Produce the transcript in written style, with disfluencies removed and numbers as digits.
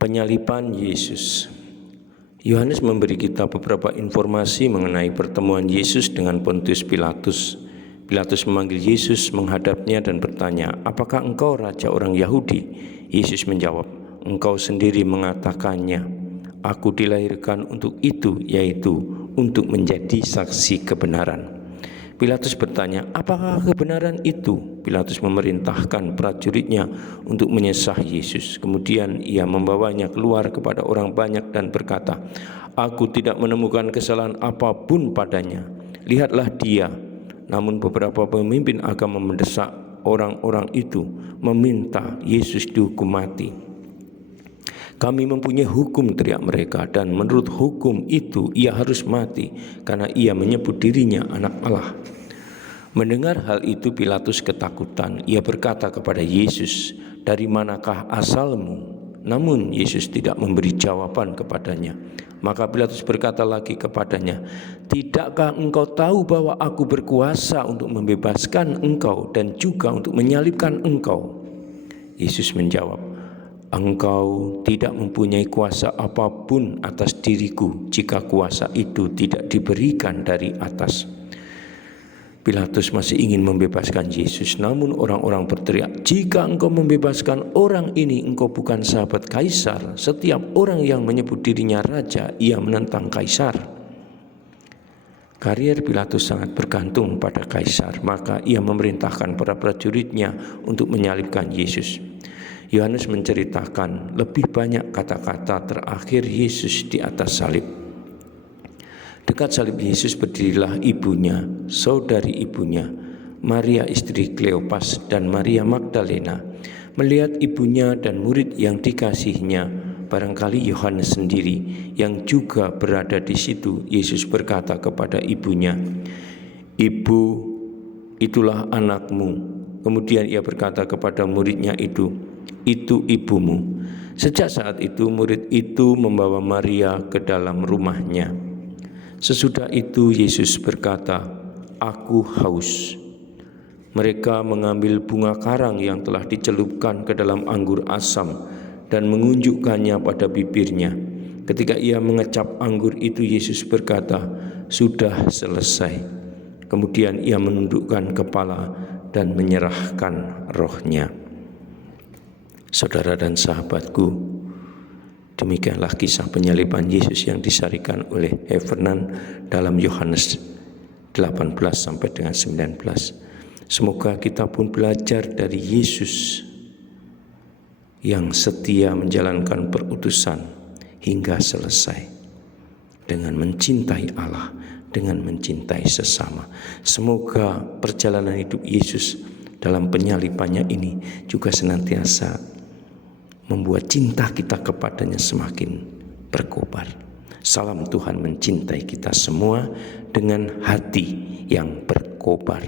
Penyaliban Yesus. Yohanes memberi kita beberapa informasi mengenai pertemuan Yesus dengan Pontius Pilatus. Pilatus memanggil Yesus menghadapnya dan bertanya, "Apakah engkau raja orang Yahudi?" Yesus menjawab, "Engkau sendiri mengatakannya. Aku dilahirkan untuk itu, yaitu untuk menjadi saksi kebenaran." Pilatus bertanya, "Apakah kebenaran itu?" Pilatus memerintahkan prajuritnya untuk menyesah Yesus. Kemudian ia membawanya keluar kepada orang banyak dan berkata, "Aku tidak menemukan kesalahan apapun padanya. Lihatlah dia." Namun beberapa pemimpin agama mendesak orang-orang itu meminta Yesus dihukum mati. "Kami mempunyai hukum," teriak mereka, "dan menurut hukum itu ia harus mati karena ia menyebut dirinya anak Allah." Mendengar hal itu Pilatus ketakutan. Ia berkata kepada Yesus, "Dari manakah asalmu?" Namun Yesus tidak memberi jawaban kepadanya. Maka Pilatus berkata lagi kepadanya, "Tidakkah engkau tahu bahwa aku berkuasa untuk membebaskan engkau dan juga untuk menyalibkan engkau?" Yesus menjawab, "Engkau tidak mempunyai kuasa apapun atas diriku jika kuasa itu tidak diberikan dari atas." Pilatus masih ingin membebaskan Yesus, namun orang-orang berteriak, "Jika engkau membebaskan orang ini, engkau bukan sahabat Kaisar. Setiap orang yang menyebut dirinya raja, ia menentang Kaisar." Karier Pilatus sangat bergantung pada Kaisar, maka ia memerintahkan para prajuritnya untuk menyalibkan Yesus. Yohanes menceritakan lebih banyak kata-kata terakhir Yesus di atas salib. Dekat salib Yesus berdirilah ibunya, saudari ibunya, Maria istri Kleopas dan Maria Magdalena. Melihat ibunya dan murid yang dikasihinya, barangkali Yohanes sendiri yang juga berada di situ, Yesus berkata kepada ibunya, "Ibu, itulah anakmu." Kemudian ia berkata kepada muridnya itu ibumu. Sejak saat itu murid itu membawa Maria ke dalam rumahnya. Sesudah itu Yesus berkata, "Aku haus." Mereka mengambil bunga karang yang telah dicelupkan ke dalam anggur asam dan mengunjukkannya pada bibirnya. Ketika ia mengecap anggur itu, Yesus berkata, "Sudah selesai." Kemudian ia menundukkan kepala dan menyerahkan rohnya. Saudara dan sahabatku, demikianlah kisah penyaliban Yesus yang disarikan oleh Heffernan dalam Yohanes 18 sampai dengan 19. Semoga kita pun belajar dari Yesus yang setia menjalankan perutusan hingga selesai dengan mencintai Allah, dengan mencintai sesama. Semoga perjalanan hidup Yesus dalam penyalibannya ini juga senantiasa membuat cinta kita kepadanya semakin berkobar. Salam Tuhan mencintai kita semua dengan hati yang berkobar.